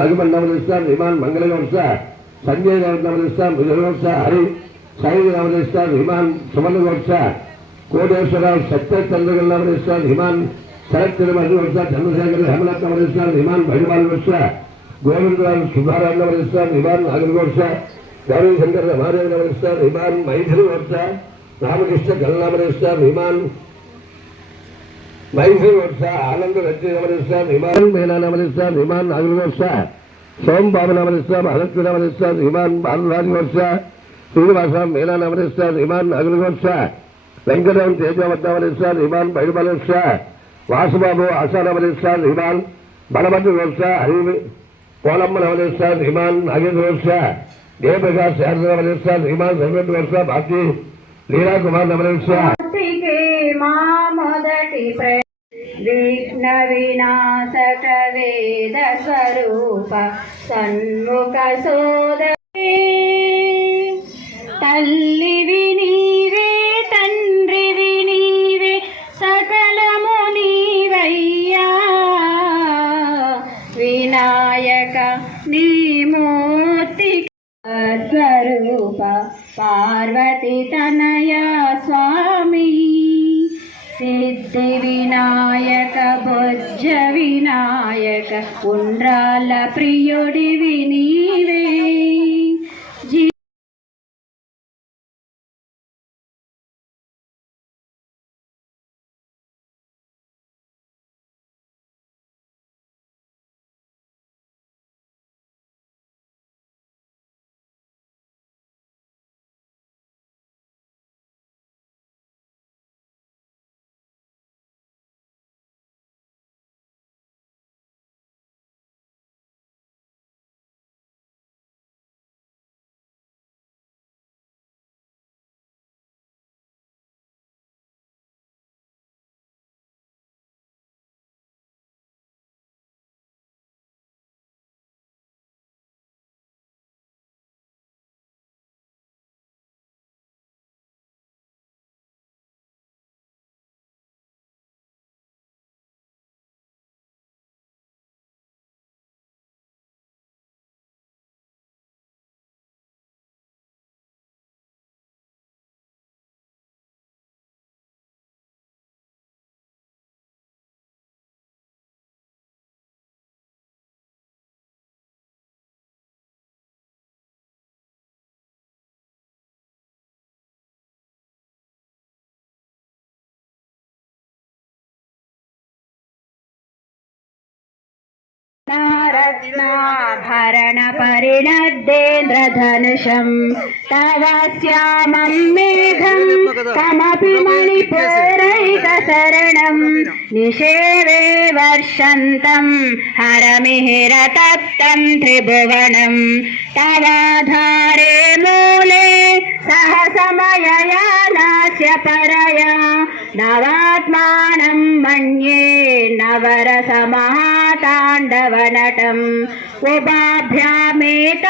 ரகுபன் ராமகிருஷ்ணன் விமான் மங்களவம்சா சஞ்சய் ராமகிருஷ்ணன் ரிஜர்வம்சா ஹரி சாய் ராமகிருஷ்ணன் விமான் சுமந்தவம்சா கோடேஸ்வரராவ் சத்ய சந்திரகர் ராமகிருஷ்ணன் விமான் சரத் திருமதிவம்சா சந்திரசேகர் ஹேமநாத் ராமகிருஷ்ணன் விமான் பகவான் வம்சா கோவிந்தராவ் சுபாராம் ராமகிருஷ்ணன் விமான் நாகர்வம்சா கௌரி சங்கர் மாதவ ராமகிருஷ்ணன் விமான் மைதிரி வம்சா ராமகிருஷ்ண கல்லாமகிருஷ்ணன் விமான் மைசூர் வர்ஷா ஆனந்த ரஜினி அமல் இஸ்லாம் இமான் மேலான அமல் இஸ்லாம் இமான் அகில் வர்ஷா சோம் பாபன் அமல் இஸ்லாம் அகத்தில் அமல் இஸ்லாம் இமான் பாலராஜ் வர்ஷா சீனிவாசா மேலான அமல் இஸ்லாம் இமான் அகில் வர்ஷா வெங்கடம் தேஜாவத்த அமல் இஸ்லாம் இமான் பைடுமல் வர்ஷா வாசுபாபு அசான் அமல் இஸ்லாம் இமான் பலபத்து வர்ஷா அறிவு கோலம்மன் அமல் இஸ்லாம் இமான் அகில் லீலா குமார் அமல் మా మొదటి ప్ర విఘ్న వినాశక వేద స్వరూప సన్ముఖ సోదరి. తల్లివి నీవే తండ్రి వినీవే సకలము నీవయ్యా. వినాయక నీ మూర్తి స్వరూప పార్వతి తనయ స్వామి. సిద్ధి వినాయక భుజ వినాయక ఉండ్రాల ప్రియుడివి रत्नाभरणपरिणद्धेन्द्रधनुषम् धनुषम श्यामं कमी मणिपुर शरण निषेवे वर्षंत हर मिहर तत्म त्रिभुवनम् तवाधारे मूले सह समयया समययानास्य परया नवात्मानं मन्ये नवरसमहाताण्डवनटम् उभाभ्यामेत